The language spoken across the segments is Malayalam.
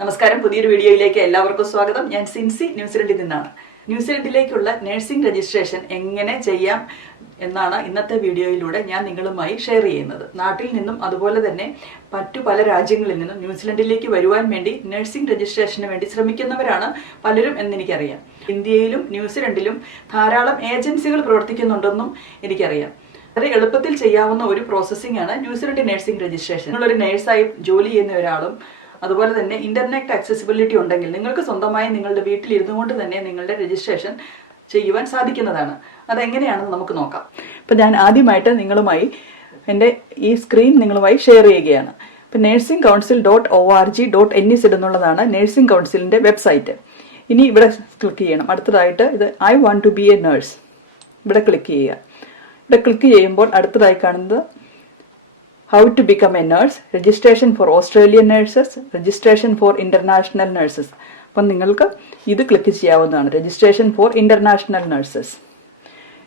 നമസ്കാരം, പുതിയൊരു വീഡിയോയിലേക്ക് എല്ലാവർക്കും സ്വാഗതം. ഞാൻ സിൻസി ന്യൂസിലൻഡിൽ നിന്നാണ്. ന്യൂസിലൻഡിലേക്കുള്ള നഴ്സിംഗ് രജിസ്ട്രേഷൻ എങ്ങനെ ചെയ്യാം എന്നാണ് ഇന്നത്തെ വീഡിയോയിലൂടെ ഞാൻ നിങ്ങളുമായി ഷെയർ ചെയ്യുന്നത്. നാട്ടിൽ നിന്നും അതുപോലെ തന്നെ മറ്റു പല രാജ്യങ്ങളിൽ നിന്നും ന്യൂസിലൻഡിലേക്ക് വരുവാൻ വേണ്ടി നഴ്സിംഗ് രജിസ്ട്രേഷന് വേണ്ടി ശ്രമിക്കുന്നവരാണ് പലരും എന്നെനിക്കറിയാം. ഇന്ത്യയിലും ന്യൂസിലൻഡിലും ധാരാളം ഏജൻസികൾ പ്രവർത്തിക്കുന്നുണ്ടെന്നും എനിക്കറിയാം. വളരെ എളുപ്പത്തിൽ ചെയ്യാവുന്ന ഒരു പ്രോസസ്സിംഗ് ആണ് ന്യൂസിലൻഡ് നഴ്സിംഗ് രജിസ്ട്രേഷൻ. നിങ്ങളൊരു നഴ്സായി ജോലി ചെയ്യുന്ന ഒരാളും അതുപോലെ തന്നെ ഇന്റർനെറ്റ് ആക്സസിബിലിറ്റി ഉണ്ടെങ്കിൽ നിങ്ങൾക്ക് സ്വന്തമായി നിങ്ങളുടെ വീട്ടിൽ ഇരുന്നു കൊണ്ട് തന്നെ നിങ്ങളുടെ രജിസ്ട്രേഷൻ ചെയ്യുവാൻ സാധിക്കുന്നതാണ്. അതെങ്ങനെയാണെന്ന് നമുക്ക് നോക്കാം. ഇപ്പം ഞാൻ ആദ്യമായിട്ട് നിങ്ങളുമായി എൻ്റെ ഈ സ്ക്രീൻ നിങ്ങളുമായി ഷെയർ ചെയ്യുകയാണ്. ഇപ്പം nursingcouncil.org.nz എന്നുള്ളതാണ് നഴ്സിംഗ് കൗൺസിലിൻ്റെ വെബ്സൈറ്റ്. ഇനി ഇവിടെ ക്ലിക്ക് ചെയ്യണം. അടുത്തതായിട്ട് ഇത് I want to be a nurse, ഇവിടെ ക്ലിക്ക് ചെയ്യുക. ഇവിടെ ക്ലിക്ക് ചെയ്യുമ്പോൾ അടുത്തതായി കാണുന്നത് How to become a nurse, registration for Australian nurses, registration for international nurses. അപ്പം നിങ്ങൾക്ക് ഇത് ക്ലിക്ക് ചെയ്യാവുന്നതാണ്, രജിസ്ട്രേഷൻ ഫോർ ഇന്റർനാഷണൽ നഴ്സസ്.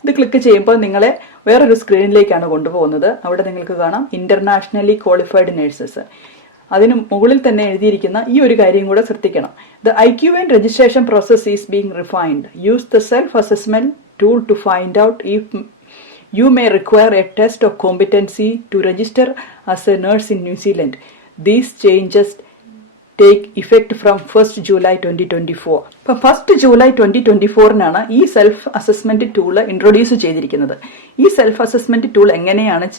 ഇത് ക്ലിക്ക് ചെയ്യുമ്പോൾ നിങ്ങളെ വേറൊരു സ്ക്രീനിലേക്കാണ് കൊണ്ടുപോകുന്നത്. അവിടെ നിങ്ങൾക്ക് കാണാം ഇന്റർനാഷണലി ക്വാളിഫൈഡ് നഴ്സസ്. അതിന് മുകളിൽ തന്നെ എഴുതിയിരിക്കുന്ന ഈ ഒരു കാര്യം കൂടെ ശ്രദ്ധിക്കണം. The IQN registration process is being refined. Use the self assessment tool to find out if You may require a test of competency to register as a nurse in New Zealand. These changes take effect from 1st July 2024. ഇപ്പം 1st July 2024 ഈ സെൽഫ് അസസ്മെന്റ് ടൂൾ ഇൻട്രൊഡ്യൂസ് ചെയ്തിരിക്കുന്നത്. ഈ സെൽഫ് അസസ്മെന്റ് ടൂൾ എങ്ങനെയാണ്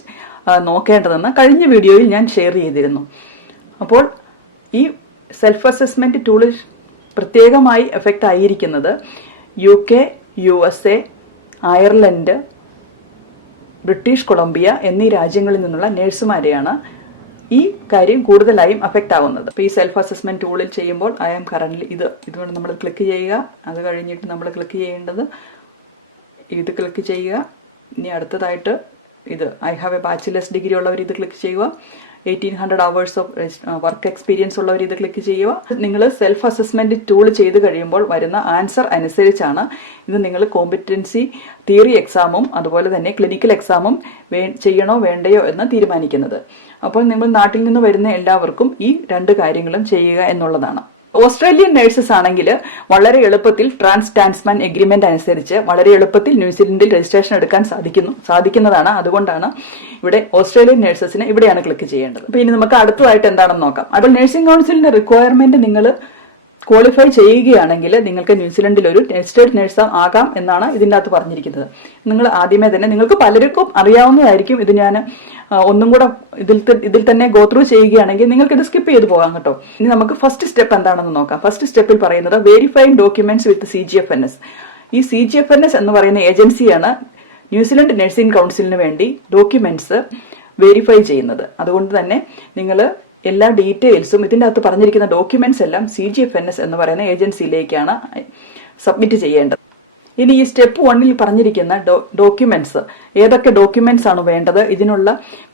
നോക്കേണ്ടതെന്ന് കഴിഞ്ഞ വീഡിയോയിൽ ഞാൻ ഷെയർ ചെയ്തിരുന്നു. അപ്പോൾ ഈ സെൽഫ് അസസ്മെന്റ് ടൂൾ പ്രത്യേകമായി എഫക്റ്റ് ആയിരിക്കുന്നത് UK, USA, Ireland, British Columbia എന്നീ രാജ്യങ്ങളിൽ നിന്നുള്ള നഴ്സുമാരെയാണ് ഈ കാര്യം കൂടുതലായും അഫക്റ്റ് ആവുന്നത്. അപ്പോൾ ഈ സെൽഫ് അസസ്മെന്റ് ടൂളിൽ ചെയ്യുമ്പോൾ ഐ ആം കറന്റ്ലി ഇതുകൊണ്ട് നമ്മൾ ക്ലിക്ക് ചെയ്യുക. അത് കഴിഞ്ഞിട്ട് നമ്മൾ ക്ലിക്ക് ചെയ്യേണ്ടത് ഇത് ക്ലിക്ക് ചെയ്യുക. ഇനി അടുത്തതായിട്ട് ഇത് I have a bachelor's degree ഉള്ളവർ ഇത് ക്ലിക്ക് ചെയ്യുക. 1800 hours ഓഫ് വർക്ക് എക്സ്പീരിയൻസ് ഉള്ളവർ ഇത് ക്ലിക്ക് ചെയ്യുക. നിങ്ങൾ സെൽഫ് അസസ്മെന്റ് ടൂൾ ചെയ്ത് കഴിയുമ്പോൾ വരുന്ന ആൻസർ അനുസരിച്ചാണ് ഇത് നിങ്ങൾ കോമ്പറ്റൻസി തിയറി എക്സാമും അതുപോലെ തന്നെ ക്ലിനിക്കൽ എക്സാമും ചെയ്യണോ വേണ്ടയോ എന്ന് തീരുമാനിക്കുന്നത്. അപ്പോൾ നിങ്ങൾ നാട്ടിൽ നിന്ന് വരുന്ന എല്ലാവർക്കും ഈ രണ്ട് കാര്യങ്ങളും ചെയ്യുക എന്നുള്ളതാണ്. ഓസ്ട്രേലിയൻ നഴ്സസ് ആണെങ്കിൽ വളരെ എളുപ്പത്തിൽ ടാൻസ്മാൻ എഗ്രിമെന്റ് അനുസരിച്ച് വളരെ എളുപ്പത്തിൽ ന്യൂസിലൻഡിൽ രജിസ്ട്രേഷൻ എടുക്കാൻ സാധിക്കുന്നതാണ്. അതുകൊണ്ടാണ് ഇവിടെ ഓസ്ട്രേലിയൻ നഴ്സസിന് ഇവിടെയാണ് ക്ലിക്ക് ചെയ്യേണ്ടത്. അപ്പൊ ഇനി നമുക്ക് അടുത്തതായിട്ട് എന്താണെന്ന് നോക്കാം. അപ്പോൾ നഴ്സിംഗ് കൗൺസിലിന്റെ റിക്വയർമെന്റ് നിങ്ങൾ ക്വാളിഫൈ ചെയ്യുകയാണെങ്കിൽ നിങ്ങൾക്ക് ന്യൂസിലൻഡിൽ ഒരു രജിസ്റ്റേർഡ് നഴ്സ് ആകാം എന്നാണ് ഇതിൻ്റെ അകത്ത് പറഞ്ഞിരിക്കുന്നത്. നിങ്ങൾ ആദ്യമേ തന്നെ നിങ്ങൾക്ക് പലർക്കും അറിയാവുന്നതായിരിക്കും. ഇത് ഞാൻ ഒന്നും കൂടെ ഇതിൽ തന്നെ ഗോ ത്രൂ ചെയ്യുകയാണെങ്കിൽ നിങ്ങൾക്ക് ഇത് സ്കിപ്പ് ചെയ്ത് പോകാം കേട്ടോ. ഇനി നമുക്ക് ഫസ്റ്റ് സ്റ്റെപ്പ് എന്താണെന്ന് നോക്കാം. ഫസ്റ്റ് സ്റ്റെപ്പിൽ പറയുന്നത് വെരിഫൈങ് ഡോക്യുമെന്റ്സ് വിത്ത് CGFNS. ഈ CGFNS എന്ന് പറയുന്ന ഏജൻസിയാണ് ന്യൂസിലൻഡ് നഴ്സിംഗ് കൗൺസിലിന് വേണ്ടി ഡോക്യുമെന്റ്സ് വെരിഫൈ ചെയ്യുന്നത്. അതുകൊണ്ട് തന്നെ നിങ്ങൾ എല്ലാ ഡീറ്റെയിൽസും ഇതിൻ്റെ അകത്ത് പറഞ്ഞിരിക്കുന്ന ഡോക്യുമെന്റ്സ് എല്ലാം CGFNS എന്ന് പറയുന്ന ഏജൻസിയിലേക്കാണ് സബ്മിറ്റ് ചെയ്യേണ്ടത്. ഇനി ഈ സ്റ്റെപ്പ് 1 പറഞ്ഞിരിക്കുന്ന ഡോക്യുമെന്റ്സ് ഏതൊക്കെ ഡോക്യുമെന്റ്സ് ആണ് വേണ്ടത്, ഇതിനുള്ള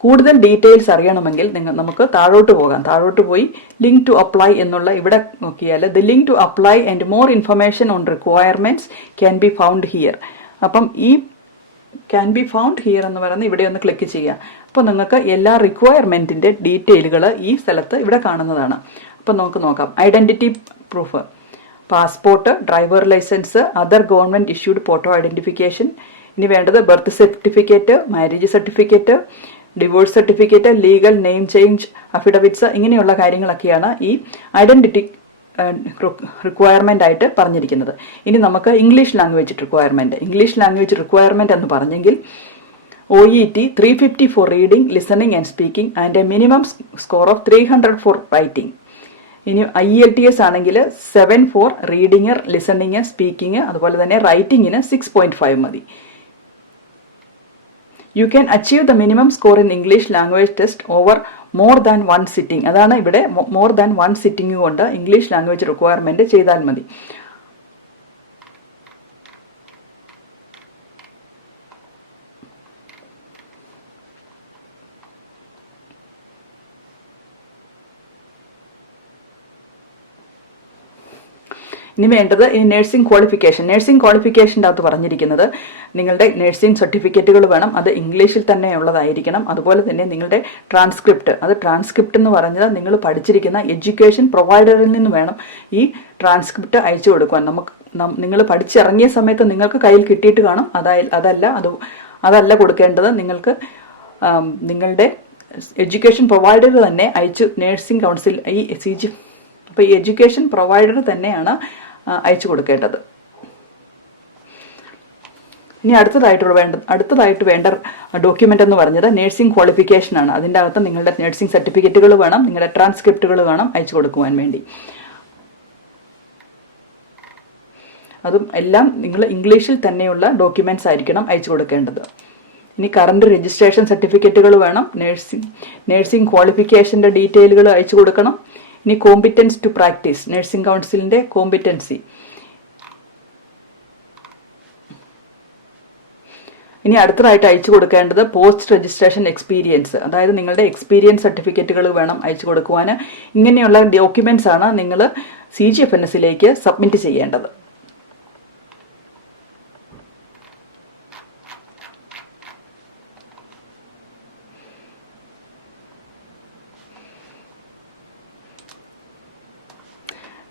കൂടുതൽ ഡീറ്റെയിൽസ് അറിയണമെങ്കിൽ നമുക്ക് താഴോട്ട് പോകാം. താഴോട്ട് പോയി ലിങ്ക് ടു അപ്ലൈ എന്നുള്ള ഇവിടെ നോക്കിയാൽ the link to apply and more information on requirements can be found here. അപ്പം ഈ ക്യാൻ ബി ഫൗണ്ട് ഹിയർ എന്ന് പറയുന്നത് ഇവിടെ ഒന്ന് ക്ലിക്ക് ചെയ്യുക. അപ്പോൾ നിങ്ങൾക്ക് എല്ലാ റിക്വയർമെന്റിന്റെ ഡീറ്റെയിലുകൾ ഈ സ്ഥലത്ത് ഇവിടെ കാണുന്നതാണ്. അപ്പം നമുക്ക് നോക്കാം. Identity proof, passport, driver licence, other government issued photo identification. ഇനി വേണ്ടത് birth certificate, marriage certificate, divorce certificate, legal name change affidavits, ഇങ്ങനെയുള്ള കാര്യങ്ങളൊക്കെയാണ് ഈ ഐഡന്റിറ്റി റിക്വയർമെന്റ് ആയിട്ട് പറഞ്ഞിരിക്കുന്നത്. ഇനി നമുക്ക് ഇംഗ്ലീഷ് ലാംഗ്വേജ് റിക്വയർമെന്റ് എന്ന് പറഞ്ഞെങ്കിൽ OET 350 for reading, listening and speaking and a minimum score of 300 for writing. ഇനി IELTS ആണെങ്കിൽ 7 ഫോർ റീഡിംഗ്, ലിസണിംഗ്, സ്പീക്കിംഗ്, അതുപോലെ തന്നെ റൈറ്റിംഗിന് 6.5 മതി. You can achieve the minimum score in English language test over more than 1 sitting. അതാണ് ഇവിടെ മോർ ദാൻ 1 സിറ്റിംഗ് കൊണ്ട് ഇംഗ്ലീഷ് ലാംഗ്വേജ് റിക്വയർമെന്റ് ചെയ്താൽ മതി. ഇനി വേണ്ടത് ഈ നഴ്സിംഗ് ക്വാളിഫിക്കേഷൻ. നഴ്സിംഗ് ക്വാളിഫിക്കേഷൻ്റെ അകത്ത് പറഞ്ഞിരിക്കുന്നത് നിങ്ങളുടെ നഴ്സിംഗ് സർട്ടിഫിക്കറ്റുകൾ വേണം, അത് ഇംഗ്ലീഷിൽ തന്നെ ഉള്ളതായിരിക്കണം. അതുപോലെ തന്നെ നിങ്ങളുടെ ട്രാൻസ്ക്രിപ്റ്റ്, അത് ട്രാൻസ്ക്രിപ്റ്റ് എന്ന് പറഞ്ഞത് നിങ്ങൾ പഠിച്ചിരിക്കുന്ന എഡ്യൂക്കേഷൻ പ്രൊവൈഡറിൽ നിന്ന് വേണം ഈ ട്രാൻസ്ക്രിപ്റ്റ് അയച്ചു കൊടുക്കുവാൻ. നിങ്ങൾ പഠിച്ചിറങ്ങിയ സമയത്ത് നിങ്ങൾക്ക് കയ്യിൽ കിട്ടിയിട്ട് കാണും. അതല്ല കൊടുക്കേണ്ടത്. നിങ്ങൾക്ക് നിങ്ങളുടെ എഡ്യൂക്കേഷൻ പ്രൊവൈഡർ തന്നെ അയച്ചു, നഴ്സിംഗ് കൗൺസിൽ അപ്പോൾ ഈ എഡ്യൂക്കേഷൻ പ്രൊവൈഡർ തന്നെയാണ് അയച്ചു കൊടുക്കേണ്ടത്. ഇനി അടുത്തതായിട്ട് വേണ്ട ഡോക്യുമെന്റ് എന്ന് പറഞ്ഞത് നഴ്സിംഗ് ക്വാളിഫിക്കേഷൻ ആണ്. അതിൻ്റെ അകത്ത് നിങ്ങളുടെ നഴ്സിംഗ് സർട്ടിഫിക്കറ്റുകൾ വേണം, നിങ്ങളുടെ ട്രാൻസ്ക്രിപ്റ്റുകൾ വേണം അയച്ചു കൊടുക്കുവാൻ വേണ്ടി. അതും എല്ലാം നിങ്ങൾ ഇംഗ്ലീഷിൽ തന്നെയുള്ള ഡോക്യുമെന്റ്സ് ആയിരിക്കണം അയച്ചു കൊടുക്കേണ്ടത്. ഇനി കറണ്ട് രജിസ്ട്രേഷൻ സർട്ടിഫിക്കറ്റുകൾ വേണം, നഴ്സിംഗ് ക്വാളിഫിക്കേഷൻ്റെ ഡീറ്റെയിലുകൾ അയച്ചു കൊടുക്കണം. ഇനി കോമ്പിറ്റൻസ് ടു പ്രാക്ടീസ്, നഴ്സിംഗ് കൗൺസിലിൻ്റെ കോമ്പിറ്റൻസി. ഇനി അടുത്തതായിട്ട് അയച്ചു കൊടുക്കേണ്ടത് പോസ്റ്റ് രജിസ്ട്രേഷൻ എക്സ്പീരിയൻസ്, അതായത് നിങ്ങളുടെ എക്സ്പീരിയൻസ് സർട്ടിഫിക്കറ്റുകൾ വേണം അയച്ചു കൊടുക്കുവാൻ. ഇങ്ങനെയുള്ള ഡോക്യുമെന്റ്സ് ആണ് നിങ്ങൾ CGFNS സബ്മിറ്റ് ചെയ്യേണ്ടത്.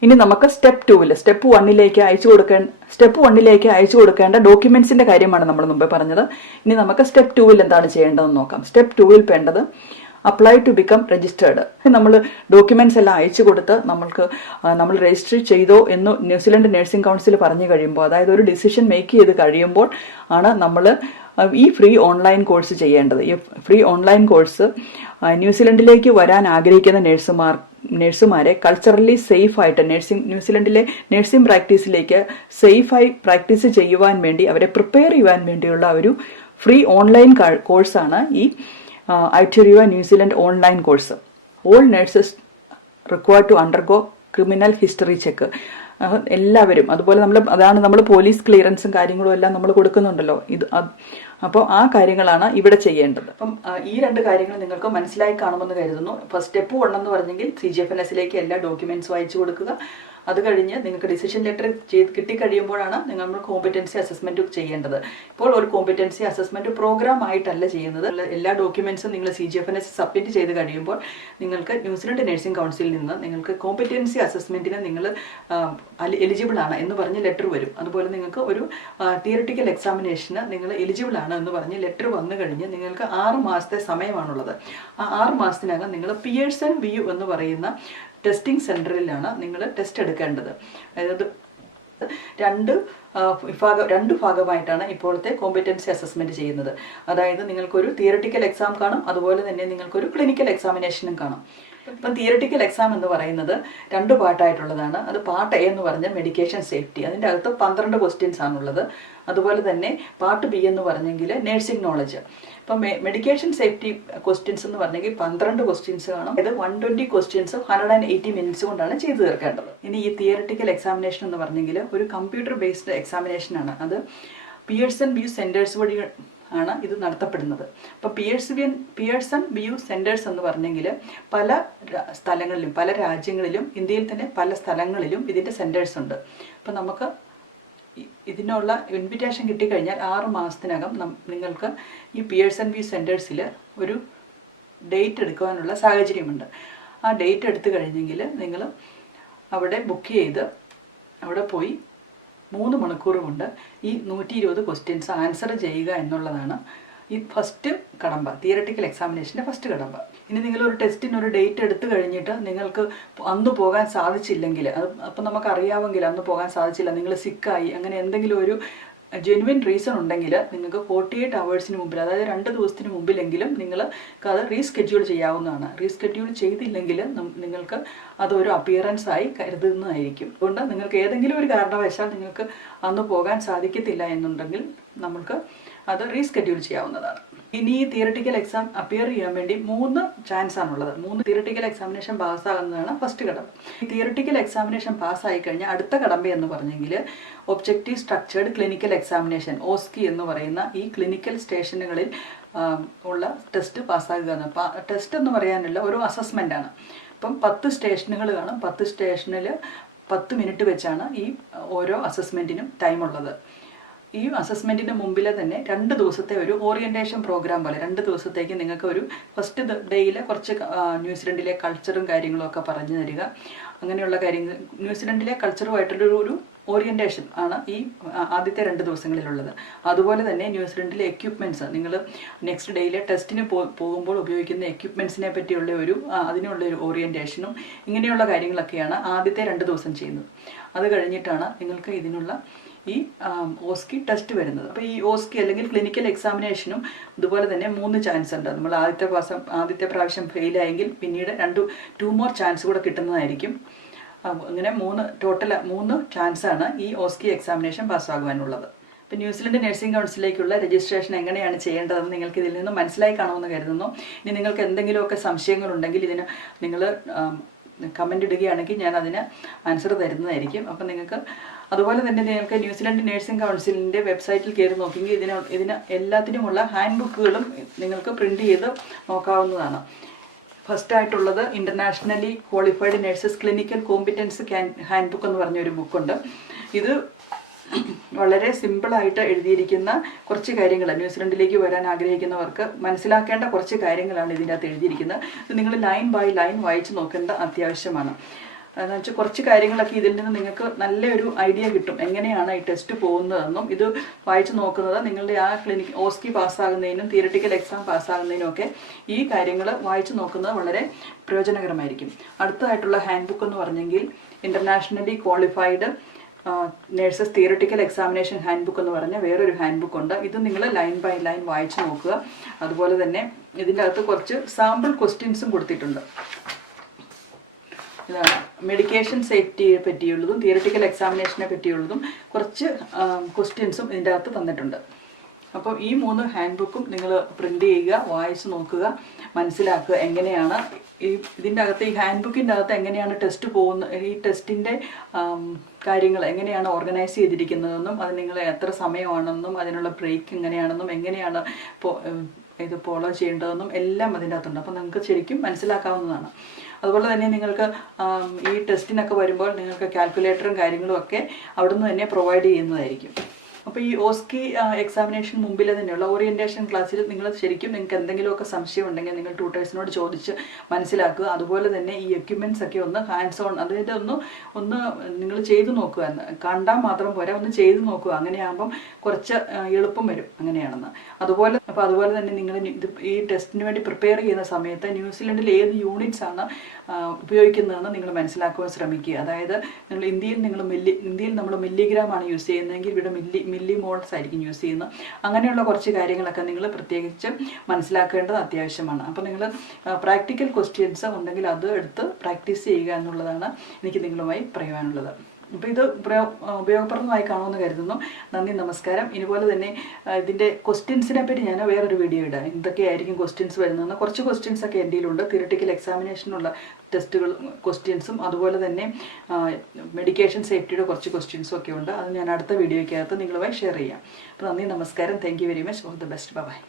ഇനി നമുക്ക് സ്റ്റെപ്പ് 1ലേക്ക് അയച്ചു കൊടുക്കേണ്ട ഡോക്യുമെന്റ്സിന്റെ കാര്യമാണ് നമ്മൾ മുമ്പേ പറഞ്ഞത്. ഇനി നമുക്ക് സ്റ്റെപ്പ് 2 എന്താണ് ചെയ്യേണ്ടതെന്ന് നോക്കാം. സ്റ്റെപ്പ് 2 വേണ്ടത് അപ്ലൈ ടു ബിക്കം രജിസ്റ്റേർഡ്. നമ്മൾ ഡോക്യുമെന്റ്സ് എല്ലാം അയച്ചു കൊടുത്ത് നമ്മൾ രജിസ്റ്റർ ചെയ്തോ എന്ന് ന്യൂസിലൻഡ് നഴ്സിംഗ് കൗൺസിൽ പറഞ്ഞു കഴിയുമ്പോൾ, അതായത് ഒരു ഡിസിഷൻ മേക്ക് ചെയ്ത് കഴിയുമ്പോൾ ആണ് നമ്മൾ ഈ ഫ്രീ ഓൺലൈൻ കോഴ്സ് ചെയ്യേണ്ടത്. ഈ ഫ്രീ ഓൺലൈൻ കോഴ്സ് ന്യൂസിലൻഡിലേക്ക് വരാൻ ആഗ്രഹിക്കുന്ന നഴ്സുമാരെ കൾച്ചറലി സേഫായിട്ട് ന്യൂസിലൻഡിലെ നഴ്സിംഗ് പ്രാക്ടീസിലേക്ക് സേഫായി പ്രാക്ടീസ് ചെയ്യുവാൻ വേണ്ടി അവരെ പ്രിപ്പയർ ചെയ്യുവാൻ വേണ്ടിയുള്ള ഒരു ഫ്രീ ഓൺലൈൻ കോഴ്സാണ് ഈ ഐറ്ററിവ New Zealand online course. All nurses required to undergo criminal history check. എല്ലാവരും അതുപോലെ നമ്മൾ പോലീസ് ക്ലിയറൻസും കാര്യങ്ങളും എല്ലാം നമ്മൾ കൊടുക്കുന്നുണ്ടല്ലോ. അപ്പോൾ ആ കാര്യങ്ങളാണ് ഇവിടെ ചെയ്യേണ്ടത്. അപ്പം ഈ 2 കാര്യങ്ങൾ നിങ്ങൾക്ക് മനസ്സിലായി കാണുമെന്ന് കരുതുന്നു. ഫസ്റ്റ് സ്റ്റെപ്പ് 1 എന്ന് പറഞ്ഞെങ്കിൽ CGFNS എല്ലാ ഡോക്യുമെന്റ്സും അയച്ചു കൊടുക്കുക. അത് കഴിഞ്ഞ് നിങ്ങൾക്ക് ഡിസിഷൻ ലെറ്റർ കിട്ടിക്കഴിയുമ്പോഴാണ് നമ്മൾ കോമ്പറ്റൻസി അസസ്മെന്റ് ചെയ്യേണ്ടത്. ഇപ്പോൾ ഒരു കോമ്പറ്റൻസി അസസ്മെന്റ് പ്രോഗ്രാം ആയിട്ടല്ല ചെയ്യുന്നത്. എല്ലാ ഡോക്യുമെന്റ്സും നിങ്ങൾ CGFNS സബ്മിറ്റ് ചെയ്ത് കഴിയുമ്പോൾ നിങ്ങൾക്ക് ന്യൂസിലൻഡ് നഴ്സിംഗ് കൗൺസിലിൽ നിന്ന് നിങ്ങൾക്ക് കോമ്പറ്റൻസി അസസ്മെന്റിന് നിങ്ങൾ എലിജിബിൾ ആണ് എന്ന് പറഞ്ഞ് ലെറ്റർ വരും. അതുപോലെ നിങ്ങൾക്ക് ഒരു തിയറിറ്റിക്കൽ എക്സാമിനേഷന് നിങ്ങൾ എലിജിബിൾ ആണ് എന്ന് പറഞ്ഞ് ലെറ്റർ വന്നു കഴിഞ്ഞ് നിങ്ങൾക്ക് 6 മാസത്തെ സമയമാണുള്ളത്. ആ 6 മാസത്തിനകം നിങ്ങൾ പിയേഴ്സൺ വ്യൂ എന്ന് പറയുന്ന ടെസ്റ്റിംഗ് സെന്ററിലാണ് നിങ്ങൾ ടെസ്റ്റ് എടുക്കേണ്ടത്. അതായത് രണ്ട് ഭാഗമായിട്ടാണ് ഇപ്പോഴത്തെ കോമ്പറ്റൻസി അസസ്മെന്റ് ചെയ്യുന്നത്. അതായത് നിങ്ങൾക്കൊരു തിയറിറ്റിക്കൽ എക്സാം കാണും, അതുപോലെ തന്നെ നിങ്ങൾക്കൊരു ക്ലിനിക്കൽ എക്സാമിനേഷനും കാണും. ഇപ്പം തിയറിറ്റിക്കൽ എക്സാം എന്ന് പറയുന്നത് 2 പാർട്ടായിട്ടുള്ളതാണ്. അത് പാർട്ട് A എന്ന് പറഞ്ഞാൽ മെഡിക്കേഷൻ സേഫ്റ്റി, അതിൻ്റെ അകത്ത് 12 ക്വസ്റ്റ്യൻസ് ആണുള്ളത്. അതുപോലെ തന്നെ പാർട്ട് B എന്ന് പറഞ്ഞെങ്കിൽ നഴ്സിംഗ് നോളജ്. ഇപ്പം മെഡിക്കേഷൻ സേഫ്റ്റി ക്വസ്റ്റ്യൻസ് എന്ന് പറഞ്ഞെങ്കിൽ 12 ക്വസ്റ്റ്യൻസ് കാണും. ഇത് 120 ക്വസ്റ്റ്യൻസ് 180 മിനിറ്റ്സ് കൊണ്ടാണ് ചെയ്തു തീർക്കേണ്ടത്. ഇനി ഈ തിയറിറ്റിക്കൽ എക്സാമിനേഷൻ എന്ന് പറഞ്ഞെങ്കിൽ ഒരു കമ്പ്യൂട്ടർ ബേസ്ഡ് എക്സാമിനേഷനാണ്. അത് പിയേഴ്സൺ വ്യൂ സെന്റേഴ്സ് വഴി ആണ് ഇത് നടത്തപ്പെടുന്നത്. അപ്പോൾ പിയേഴ്സൺ വ്യൂ സെന്റേഴ്സ് എന്ന് പറഞ്ഞെങ്കിൽ പല സ്ഥലങ്ങളിലും, പല രാജ്യങ്ങളിലും, ഇന്ത്യയിൽ തന്നെ പല സ്ഥലങ്ങളിലും ഇതിൻ്റെ സെന്റേഴ്സ് ഉണ്ട്. അപ്പം നമുക്ക് ഇതിനുള്ള ഇൻവിറ്റേഷൻ കിട്ടിക്കഴിഞ്ഞാൽ 6 മാസത്തിനകം നിങ്ങൾക്ക് ഈ പിയേഴ്സൺ വ്യൂ സെന്റേഴ്സിൽ ഒരു ഡേറ്റ് എടുക്കുവാനുള്ള സാഹചര്യമുണ്ട്. ആ ഡേറ്റ് എടുത്തു കഴിഞ്ഞെങ്കിൽ നിങ്ങൾ അവിടെ ബുക്ക് ചെയ്ത് അവിടെ പോയി 3 മണിക്കൂർ കൊണ്ട് ഈ 120 ക്വസ്റ്റ്യൻസ് ആൻസർ ചെയ്യുക എന്നുള്ളതാണ് ഈ ഫസ്റ്റ് കടമ്പ, തിയററ്റിക്കൽ എക്സാമിനേഷൻ്റെ ഫസ്റ്റ് കടമ്പ. ഇനി നിങ്ങളൊരു ടെസ്റ്റിന് ഒരു ഡേറ്റ് എടുത്തു കഴിഞ്ഞിട്ട് നിങ്ങൾക്ക് അന്ന് പോകാൻ സാധിച്ചില്ലെങ്കിൽ, അപ്പം നമുക്കറിയാമെങ്കിൽ അന്ന് പോകാൻ സാധിച്ചില്ല, നിങ്ങൾ സിക്കായി, അങ്ങനെ എന്തെങ്കിലും ഒരു ജെനുവിൻ റീസൺ ഉണ്ടെങ്കിൽ നിങ്ങൾക്ക് 48 അവേഴ്സിന് മുമ്പിൽ, അതായത് 2 ദിവസത്തിന് മുമ്പിലെങ്കിലും നിങ്ങൾ അത് റീസ്കെഡ്യൂൾ ചെയ്യാവുന്നതാണ്. റീസ്കെഡ്യൂൾ ചെയ്തില്ലെങ്കിൽ നിങ്ങൾക്ക് അതൊരു അപ്പിയറൻസ് ആയി കരുതുന്നതായിരിക്കും. അതുകൊണ്ട് നിങ്ങൾക്ക് ഏതെങ്കിലും ഒരു കാരണവശാൽ നിങ്ങൾക്ക് അന്ന് പോകാൻ സാധിക്കത്തില്ല എന്നുണ്ടെങ്കിൽ നമുക്ക് അത് റീസ്കെഡ്യൂൾ ചെയ്യാവുന്നതാണ്. ഇനി ഈ തിയറിറ്റിക്കൽ എക്സാം അപ്പിയർ ചെയ്യാൻ വേണ്ടി 3 ചാൻസ് ആണുള്ളത്. 3 തിയറിറ്റിക്കൽ എക്സാമിനേഷൻ പാസ്സാകുന്നതാണ് ഫസ്റ്റ് കടമ്പ. ഈ തിയറിറ്റിക്കൽ എക്സാമിനേഷൻ പാസ്സായി കഴിഞ്ഞാൽ അടുത്ത കടമ്പ എന്ന് പറഞ്ഞെങ്കിൽ objective structured clinical examination, OSCE എന്ന് പറയുന്ന ഈ ക്ലിനിക്കൽ സ്റ്റേഷനുകളിൽ ഉള്ള ടെസ്റ്റ് പാസ്സാകുക. ടെസ്റ്റ് എന്ന് പറയാനുള്ള ഒരു അസസ്മെൻ്റ് ആണ്. ഇപ്പം 10 സ്റ്റേഷനുകൾ കാണും. 10 സ്റ്റേഷനിൽ 10 മിനിറ്റ് വെച്ചാണ് ഈ ഓരോ അസസ്മെൻറ്റിനും ടൈമുള്ളത്. ഈ അസസ്മെൻറ്റിന് മുമ്പിലെ തന്നെ 2 ദിവസത്തെ ഒരു ഓറിയൻറ്റേഷൻ പ്രോഗ്രാം പോലെ 2 ദിവസത്തേക്ക് നിങ്ങൾക്ക് ഒരു ഫസ്റ്റ് ഡേയിൽ കുറച്ച് ന്യൂസിലൻഡിലെ കൾച്ചറും കാര്യങ്ങളും ഒക്കെ പറഞ്ഞു തരിക. അങ്ങനെയുള്ള കാര്യങ്ങൾ ന്യൂസിലൻഡിലെ കൾച്ചറുമായിട്ടുള്ളൊരു ഓറിയൻറ്റേഷൻ ആണ് ഈ ആദ്യത്തെ 2 ദിവസങ്ങളിലുള്ളത്. അതുപോലെ തന്നെ ന്യൂസിലൻഡിലെ എക്യുപ്മെൻറ്റ്സ്, നിങ്ങൾ നെക്സ്റ്റ് ഡേയിലെ ടെസ്റ്റിന് പോകുമ്പോൾ ഉപയോഗിക്കുന്ന എക്യുപ്മെൻറ്റ്സിനെ പറ്റിയുള്ള അതിനുള്ള ഒരു ഓറിയൻറ്റേഷനും ഇങ്ങനെയുള്ള കാര്യങ്ങളൊക്കെയാണ് ആദ്യത്തെ 2 ദിവസം ചെയ്യുന്നത്. അത് കഴിഞ്ഞിട്ടാണ് നിങ്ങൾക്ക് ഇതിനുള്ള ഈ ഓസ്കി ടെസ്റ്റ് വരുന്നത്. അപ്പോൾ ഈ ഓസ്കി അല്ലെങ്കിൽ ക്ലിനിക്കൽ എക്സാമിനേഷനും ഇതുപോലെ തന്നെ 3 ചാൻസ് ഉണ്ട്. നമ്മൾ ആദ്യത്തെ പ്രാവശ്യം ഫെയിലായെങ്കിൽ പിന്നീട് 2 മോർ ചാൻസ് കൂടെ കിട്ടുന്നതായിരിക്കും. അങ്ങനെ ടോട്ടൽ 3 ചാൻസാണ് ഈ ഓസ്കി എക്സാമിനേഷൻ പാസ്സാകുവാനുള്ളത്. ഇപ്പോൾ ന്യൂസിലൻഡ് നഴ്സിംഗ് കൗൺസിലേക്കുള്ള രജിസ്ട്രേഷൻ എങ്ങനെയാണ് ചെയ്യേണ്ടതെന്ന് നിങ്ങൾക്ക് ഇതിൽ നിന്ന് മനസ്സിലായി കാണുമെന്ന് കരുതുന്നു. ഇനി നിങ്ങൾക്ക് എന്തെങ്കിലുമൊക്കെ സംശയങ്ങളുണ്ടെങ്കിൽ ഇതിന് നിങ്ങൾ കമൻ്റ് ഇടുകയാണെങ്കിൽ ഞാൻ അതിന് ആൻസർ തരുന്നതായിരിക്കും. അപ്പം നിങ്ങൾക്ക് അതുപോലെ തന്നെ നിങ്ങൾക്ക് ന്യൂസിലൻഡ് നഴ്സിംഗ് കൗൺസിലിൻ്റെ വെബ്സൈറ്റിൽ കയറി നോക്കിയെങ്കിൽ ഇതിന് എല്ലാത്തിനുമുള്ള ഹാൻഡ് ബുക്കുകളും നിങ്ങൾക്ക് പ്രിൻ്റ് ചെയ്ത് നോക്കാവുന്നതാണ്. ഫസ്റ്റ് ആയിട്ടുള്ളത് internationally qualified nurses clinical competence hand book എന്ന് പറഞ്ഞൊരു ബുക്കുണ്ട്. ഇത് വളരെ സിമ്പിളായിട്ട് എഴുതിയിരിക്കുന്ന കുറച്ച് കാര്യങ്ങൾ, ന്യൂസിലൻഡിലേക്ക് വരാൻ ആഗ്രഹിക്കുന്നവർക്ക് മനസ്സിലാക്കേണ്ട കുറച്ച് കാര്യങ്ങളാണ് ഇതിൻ്റെ അകത്ത് എഴുതിയിരിക്കുന്നത്. ഇത് നിങ്ങൾ ലൈൻ ബൈ ലൈൻ വായിച്ച് നോക്കേണ്ട അത്യാവശ്യമാണ്. എന്ന് വെച്ചാൽ കുറച്ച് കാര്യങ്ങളൊക്കെ ഇതിൽ നിന്ന് നിങ്ങൾക്ക് നല്ലൊരു ഐഡിയ കിട്ടും എങ്ങനെയാണ് ഈ ടെസ്റ്റ് പോകുന്നതെന്നും. ഇത് വായിച്ച് നോക്കുന്നത് നിങ്ങളുടെ ആ ഓസ്കി പാസ്സാകുന്നതിനും തിയററ്റിക്കൽ എക്സാം പാസ്സാകുന്നതിനും ഒക്കെ ഈ കാര്യങ്ങൾ വായിച്ച് നോക്കുന്നത് വളരെ പ്രയോജനകരമായിരിക്കും. അടുത്തതായിട്ടുള്ള ഹാൻഡ് ബുക്ക് എന്ന് പറഞ്ഞെങ്കിൽ internationally qualified nurses theoretical examination hand book എന്ന് പറഞ്ഞ വേറൊരു ഹാൻഡ് ബുക്ക് ഉണ്ട്. ഇത് നിങ്ങൾ ലൈൻ ബൈ ലൈൻ വായിച്ച് നോക്കുക. അതുപോലെ തന്നെ ഇതിൻ്റെ അകത്ത് കുറച്ച് സാമ്പിൾ ക്വസ്റ്റ്യൻസും കൊടുത്തിട്ടുണ്ട്. ഇതാണ് മെഡിക്കേഷൻ സേഫ്റ്റിയെ പറ്റിയുള്ളതും തിയററ്റിക്കൽ എക്സാമിനേഷനെ പറ്റിയുള്ളതും കുറച്ച് ക്വസ്റ്റ്യൻസും ഇതിൻ്റെ അകത്ത് തന്നിട്ടുണ്ട്. അപ്പോൾ ഈ 3 ഹാൻഡ് ബുക്കും നിങ്ങൾ പ്രിൻ്റ് ചെയ്യുക, വായിച്ച് നോക്കുക, മനസ്സിലാക്കുക എങ്ങനെയാണ് ഇതിൻ്റെ അകത്ത് ഈ ഹാൻഡ് ബുക്കിൻ്റെ അകത്ത് എങ്ങനെയാണ് ടെസ്റ്റ് പോകുന്നത്, ഈ ടെസ്റ്റിൻ്റെ കാര്യങ്ങൾ എങ്ങനെയാണ് ഓർഗനൈസ് ചെയ്തിരിക്കുന്നതെന്നും അത് നിങ്ങൾ എത്ര സമയമാണെന്നും അതിനുള്ള ബ്രേക്ക് എങ്ങനെയാണെന്നും എങ്ങനെയാണ് ഇത് ഫോളോ ചെയ്യേണ്ടതെന്നും എല്ലാം അതിൻ്റെ അകത്തുണ്ട്. അപ്പോൾ നിങ്ങൾക്ക് ശരിക്കും മനസ്സിലാക്കാവുന്നതാണ്. അതുപോലെ തന്നെ നിങ്ങൾക്ക് ഈ ടെസ്റ്റിനൊക്കെ വരുമ്പോൾ നിങ്ങൾക്ക് കാൽക്കുലേറ്ററും കാര്യങ്ങളും ഒക്കെ അവിടുന്ന് തന്നെ പ്രൊവൈഡ് ചെയ്യുന്നതായിരിക്കും. അപ്പോൾ ഈ ഓസ്കി എക്സാമിനേഷൻ മുമ്പിൽ തന്നെയുള്ള ഓറിയൻറ്റേഷൻ ക്ലാസ്സിൽ നിങ്ങൾക്ക് എന്തെങ്കിലുമൊക്കെ സംശയം ഉണ്ടെങ്കിൽ നിങ്ങൾ ട്യൂട്ടേഴ്സിനോട് ചോദിച്ച് മനസ്സിലാക്കുക. അതുപോലെ തന്നെ ഈ എക്യുപ്മെൻറ്റ്സ് ഒക്കെ ഒന്ന് ഹാൻഡ്സ് ഓൺ അതിൻ്റെ ഒന്ന് നിങ്ങൾ ചെയ്ത് നോക്കുക. കണ്ടാൽ മാത്രം പോരാ, ഒന്ന് ചെയ്ത് നോക്കുക. അങ്ങനെയാകുമ്പം കുറച്ച് എളുപ്പം വരും അങ്ങനെയാണെന്ന്. അതുപോലെ തന്നെ നിങ്ങൾ ഈ ടെസ്റ്റിന് വേണ്ടി പ്രിപ്പയർ ചെയ്യുന്ന സമയത്ത് ന്യൂസിലൻഡിൽ ഏത് യൂണിറ്റ്സ് ആണ് ഉപയോഗിക്കുന്നതെന്ന് നിങ്ങൾ മനസ്സിലാക്കുവാൻ ശ്രമിക്കുക. അതായത് ഇന്ത്യയിൽ നമ്മൾ മില്ലിഗ്രാം ആണ് യൂസ് ചെയ്യുന്നതെങ്കിൽ ഇവിടെ മില്ലി മോൾസ് ആയിരിക്കും യൂസ് ചെയ്യുന്നത്. അങ്ങനെയുള്ള കുറച്ച് കാര്യങ്ങളൊക്കെ നിങ്ങൾ പ്രത്യേകിച്ച് മനസ്സിലാക്കേണ്ടത് അത്യാവശ്യമാണ്. അപ്പോൾ നിങ്ങൾ പ്രാക്ടിക്കൽ ക്വസ്റ്റ്യൻസ് ഉണ്ടെങ്കിൽ അത് എടുത്ത് പ്രാക്ടീസ് ചെയ്യുക എന്നുള്ളതാണ് എനിക്ക് നിങ്ങളുമായി പറയുവാനുള്ളത്. അപ്പോൾ ഇത് ഉപയോഗപ്രദമായി കാണുമെന്ന് കരുതുന്നു. നന്ദി, നമസ്കാരം. ഇതുപോലെ തന്നെ ഇതിൻ്റെ ക്വസ്റ്റ്യൻസിനെ പറ്റി ഞാൻ വേറൊരു വീഡിയോ ഇടാം. എന്തൊക്കെയായിരിക്കും ക്വസ്റ്റ്യൻസ് വരുന്നതെന്ന്. കുറച്ച് ക്വസ്റ്റ്യൻസ് ഒക്കെ എൻ്റെ കയ്യിലുണ്ട്. തിയററ്റിക്കൽ എക്സാമിനേഷനുള്ള ക്വസ്റ്റ്യൻസും അതുപോലെ തന്നെ മെഡിക്കേഷൻ സേഫ്റ്റിയുടെ കുറച്ച് ക്വസ്റ്റ്യൻസും ഒക്കെ ഉണ്ട്. അത് ഞാൻ അടുത്ത വീഡിയോയ്ക്കകത്ത് നിങ്ങളുമായി ഷെയർ ചെയ്യാം. അപ്പോൾ നന്ദി, നമസ്കാരം. Thank you very much. All the best. By.